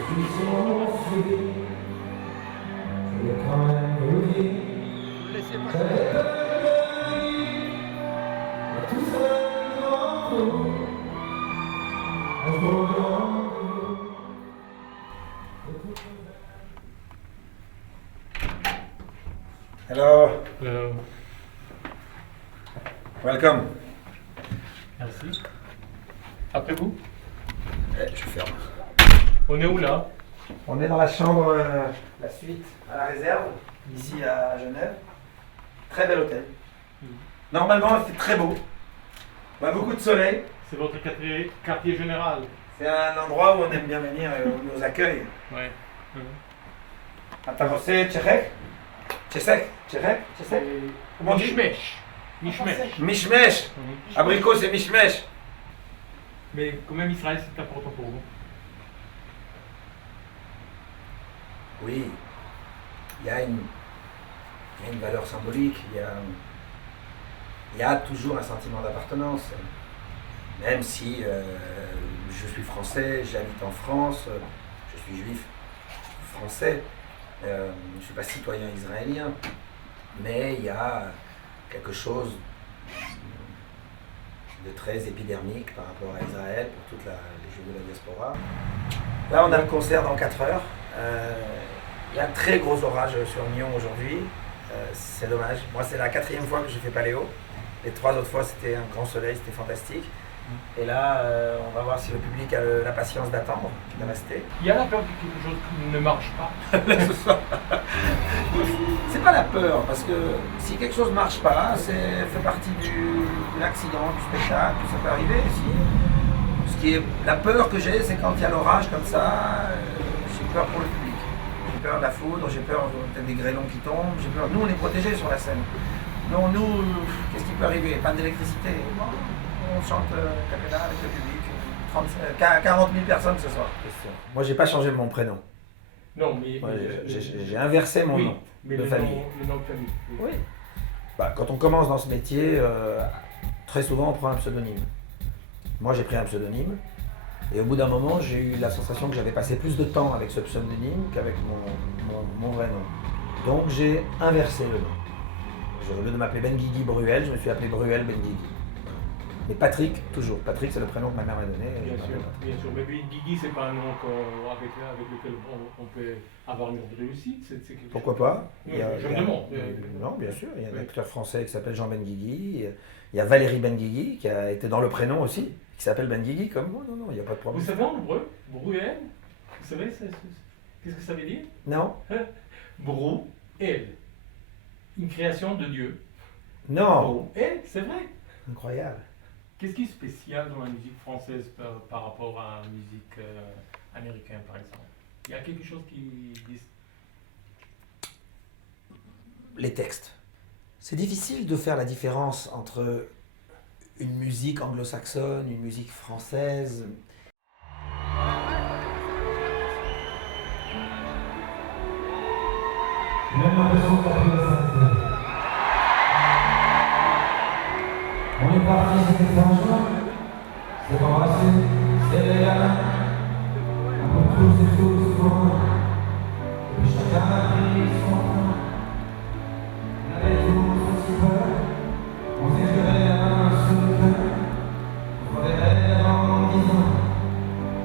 suis son suivi, je vais quand même vous dire, j'avais peur de lui, mais tout seul devant vous, un jour devant vous. Hello, Euh, welcome. Merci. Après vous, Je ferme. on est où là? On est dans la chambre, la suite à la réserve, ici à Genève. Très bel hôtel. Normalement, il fait très beau. On a beaucoup de soleil. C'est votre quartier général. C'est un endroit où on aime bien venir, où on nous accueille. Ouais. Attarosé, Tchérek Tchések Tchérek Tchések Comment on dit Mishmesh. Mishmesh. Mishmesh. Abricot, c'est Mishmesh. Mais quand même, Israël, c'est important pour vous. Oui, il y a une valeur symbolique, il y a toujours un sentiment d'appartenance. Même si je suis français, j'habite en France, je suis juif français, je ne suis pas citoyen israélien, mais il y a quelque chose de très épidermique par rapport à Israël pour toute les Juifs de la diaspora. Là, on a le concert dans 4 heures. Il y a un très gros orage sur Nyon aujourd'hui. C'est dommage. Moi, c'est la 4e fois que je fais Paléo. Les 3 autres fois, c'était un grand soleil, c'était fantastique. Et là, on va voir si le public a la patience d'attendre, de rester. Il y a la peur que quelque chose ne marche pas. C'est pas la peur, parce que si quelque chose ne marche pas, ça fait partie de l'accident, du spectacle, ça peut arriver aussi. La peur que j'ai, c'est quand il y a l'orage comme ça, j'ai peur pour le public. J'ai peur de la foudre, j'ai peur peut-être des grêlons qui tombent, j'ai peur. Nous, on est protégés sur la scène. Non, nous, qu'est-ce qui peut arriver? Pas d'électricité. Bon, on chante cappella avec le public. 40 000 personnes ce soir. Moi, j'ai pas changé mon prénom. Non, mais. J'ai inversé mon nom mais de le famille. le nom de famille. Oui. Bah, quand on commence dans ce métier, très souvent on prend un pseudonyme. Moi j'ai pris un pseudonyme et au bout d'un moment j'ai eu la sensation que j'avais passé plus de temps avec ce pseudonyme qu'avec mon vrai nom. Donc j'ai inversé le nom. Au lieu de m'appeler Benguigui Bruel, je me suis appelé Bruel Benguigui. Mais Patrick, toujours. Patrick c'est le prénom que ma mère m'a donné. Bien sûr. Mais Guigui, c'est pas un nom avec lequel on peut avoir une réussite. Pourquoi pas? Je me demande. Non, bien sûr. Il y a un acteur français qui s'appelle Jean Benguigui. Il y a Valérie Benguigui qui a été dans le prénom aussi, qui s'appelle Benguigui comme moi. Non, il n'y a pas de problème. Vous savez en hébreu, Bruel, vous savez qu'est-ce que ça veut dire? Non. Bruel. Une création de Dieu. Non. Bruel, c'est vrai. Incroyable. Qu'est-ce qui est spécial dans la musique française par rapport à la musique américaine, par exemple? Il y a quelque chose qui... Les textes. C'est difficile de faire la différence entre une musique anglo-saxonne, une musique française. J'ai même l'impression que la prise est s'arrêter. On est parti, c'était fin juin. C'est embrassé, c'est là. Un peu tous et tous loin. Et puis chacun a pris son temps. On avait tous aussi peur. On s'écrivait un sous le cœur. On ferait rêve en 10 ans.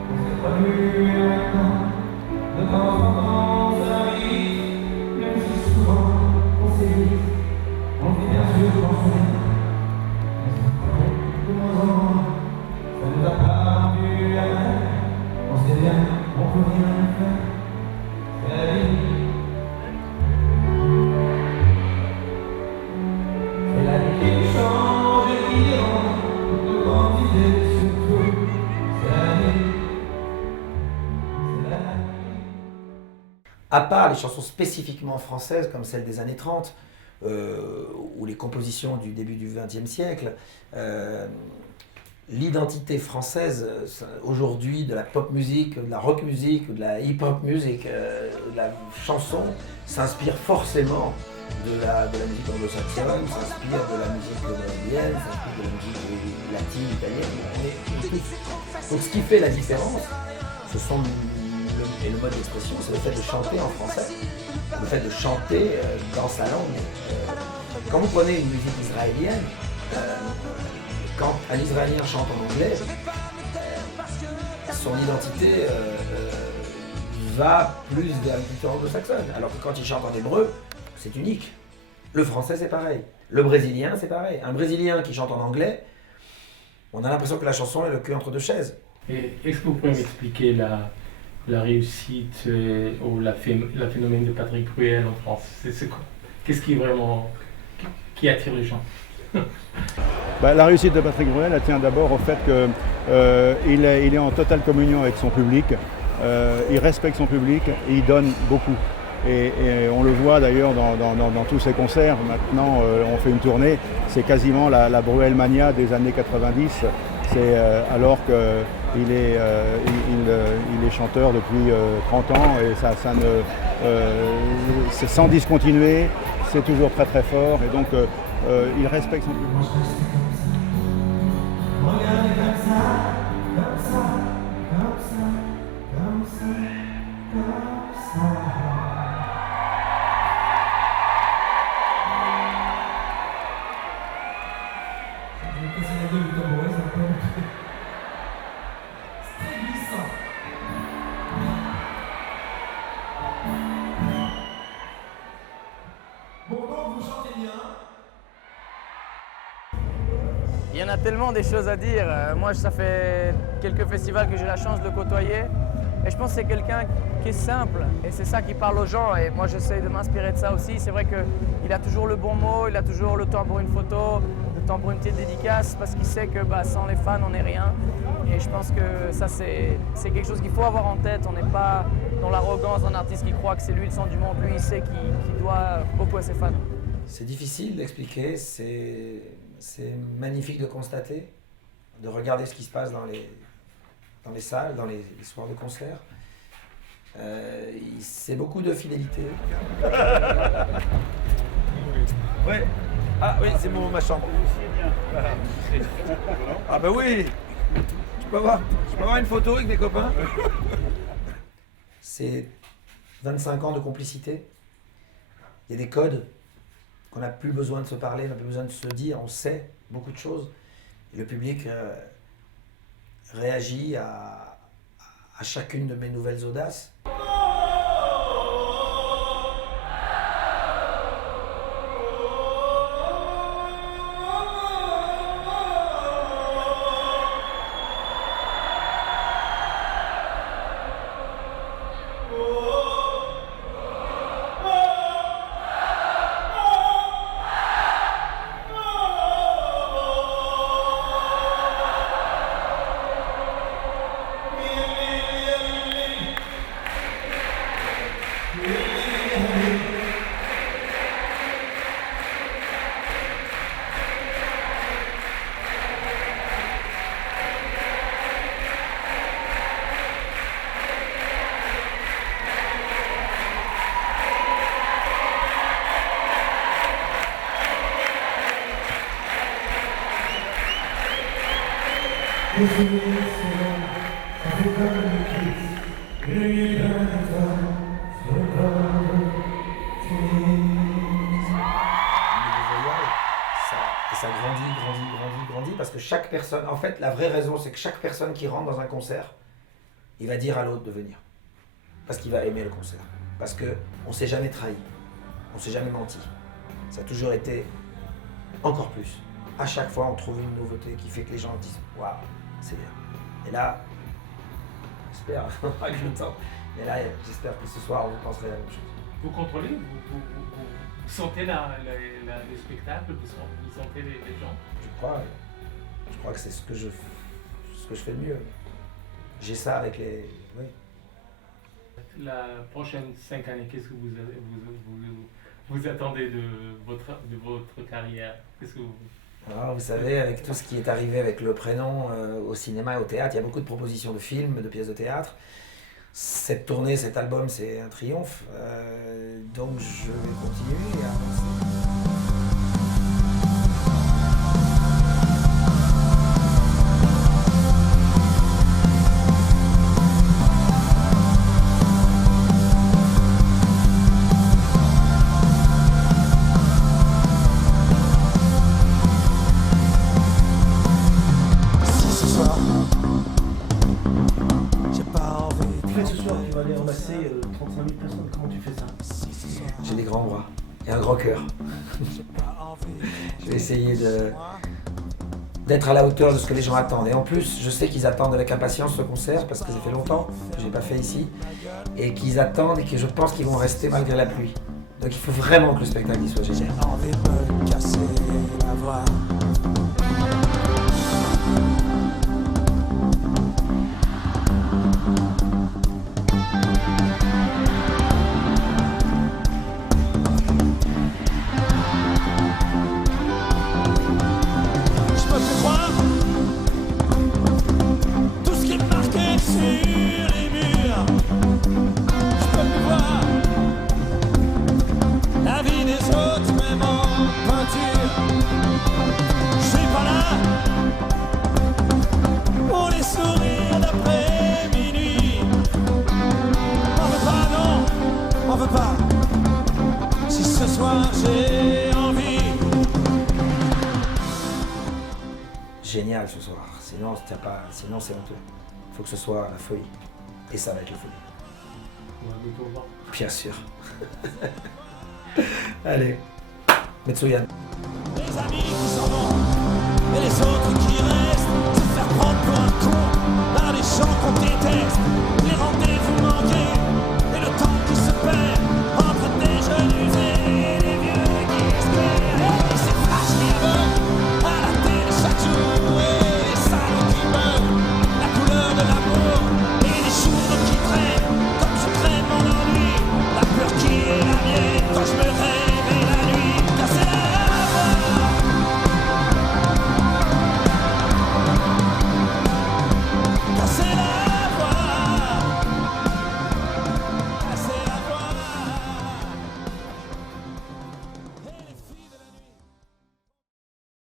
On s'est pas vu maintenant. De temps en temps, ça arrive. Même si souvent on s'évite. On dit bien sûr qu'on se dit. De moins en moins, ça nous a pas rendu la mer. On sait bien, on peut rien faire. C'est la vie. C'est la vie qui change et qui rend de grandes idées surtout. C'est la vie. C'est la vie. À part les chansons spécifiquement françaises comme celles des années 30, ou les compositions du début du XXe siècle, l'identité française aujourd'hui de la pop musique, de la rock musique, de la hip-hop musique, de la chanson s'inspire forcément de la musique anglo-saxonne, s'inspire de la musique brésilienne, s'inspire de la musique latine, italienne. Donc ce qui fait la différence, ce sont Et le mode d'expression, c'est le fait de chanter en français, le fait de chanter dans sa langue. Quand vous prenez une musique israélienne, quand un Israélien chante en anglais, son identité va plus vers une culture anglo-saxonne, alors que quand il chante en hébreu, c'est unique. Le français, c'est pareil. Le brésilien, c'est pareil. Un brésilien qui chante en anglais, on a l'impression que la chanson est le cul entre deux chaises. Et est-ce que vous pouvez m'expliquer la réussite ou la phénomène de Patrick Bruel en France? Qu'est-ce qui attire les gens? La réussite de Patrick Bruel, elle tient d'abord au fait qu'il est en totale communion avec son public, il respecte son public et il donne beaucoup. Et on le voit d'ailleurs dans tous ses concerts. Maintenant, on fait une tournée, c'est quasiment la Bruel Mania des années 90. C'est alors qu'il est chanteur depuis 30 ans et c'est sans discontinuer, c'est toujours très très fort et donc il respecte son public. Moi je reste comme ça. Regardez comme ça, comme ça, comme ça, comme ça, comme ça. Je vais casser la gueule du tabouret, ça va pas monter. C'est très glissant. Bon, donc vous chantez bien. Il y en a tellement des choses à dire. Moi, ça fait quelques festivals que j'ai la chance de côtoyer. Et je pense que c'est quelqu'un qui est simple. Et c'est ça qui parle aux gens. Et moi, j'essaie de m'inspirer de ça aussi. C'est vrai qu'il a toujours le bon mot, il a toujours le temps pour une photo, le temps pour une petite dédicace, parce qu'il sait que sans les fans, on n'est rien. Et je pense que ça, c'est quelque chose qu'il faut avoir en tête. On n'est pas dans l'arrogance d'un artiste qui croit que c'est lui le centre du monde. Lui, il sait qu'il doit beaucoup à ses fans. C'est difficile d'expliquer, c'est magnifique de constater, de regarder ce qui se passe dans les salles, dans les soirs de concert. C'est beaucoup de fidélité. Ouais. Ah oui, c'est ma chambre. Ah bah oui. Je peux avoir une photo avec mes copains. C'est 25 ans de complicité. Il y a des codes qu'on n'a plus besoin de se parler, on n'a plus besoin de se dire, on sait beaucoup de choses. Et le public réagit à chacune de mes nouvelles audaces. Les souvenirs sont ça fait comme une kiss. Une nuit d'un étoile sur le corps ça grandit, parce que chaque personne, en fait, la vraie raison, c'est que chaque personne qui rentre dans un concert, il va dire à l'autre de venir. Parce qu'il va aimer le concert. Parce qu'on ne s'est jamais trahi, on ne s'est jamais menti. Ça a toujours été encore plus. À chaque fois, on trouve une nouveauté qui fait que les gens disent « Waouh, c'est bien ». Et là, j'espère avec le temps, mais là, j'espère que ce soir, vous penserez à la même chose. Vous contrôlez, vous sentez le spectacle, vous sentez les gens? Je crois que c'est ce que je fais de mieux. J'ai ça avec les... Oui. La prochaine 5 années, qu'est-ce que vous attendez de votre carrière? Qu'est-ce que Alors, vous savez, avec tout ce qui est arrivé avec le prénom au cinéma et au théâtre, il y a beaucoup de propositions de films, de pièces de théâtre. Cette tournée, cet album, c'est un triomphe. Donc je vais continuer à avancer. tu vas aller ramasser 35 000 personnes. Comment tu fais ça? J'ai des grands bras et un grand cœur. Je vais essayer d'être à la hauteur de ce que les gens attendent. Et en plus, je sais qu'ils attendent avec impatience ce concert parce que ça fait longtemps que je n'ai pas fait ici. Et qu'ils attendent et que je pense qu'ils vont rester malgré la pluie. Donc il faut vraiment que le spectacle y soit génial. J'ai envie de me casser la voix. Je peux plus croire tout ce qui est marqué sur les murs. Je peux plus voir la vie des autres, même en peinture. Je suis pas là pour les sourires d'après minuit. M'en veux pas, non, m'en veux pas. Si ce soir j'ai envie. Génial ce soir, sinon c'est honteux. Il faut que ce soit la folie. Et ça va être la folie. On va goûter au vin. Bien sûr. Allez, Metsuyan. Les amis qui s'en vont et les autres qui restent, se faire prendre pour un con.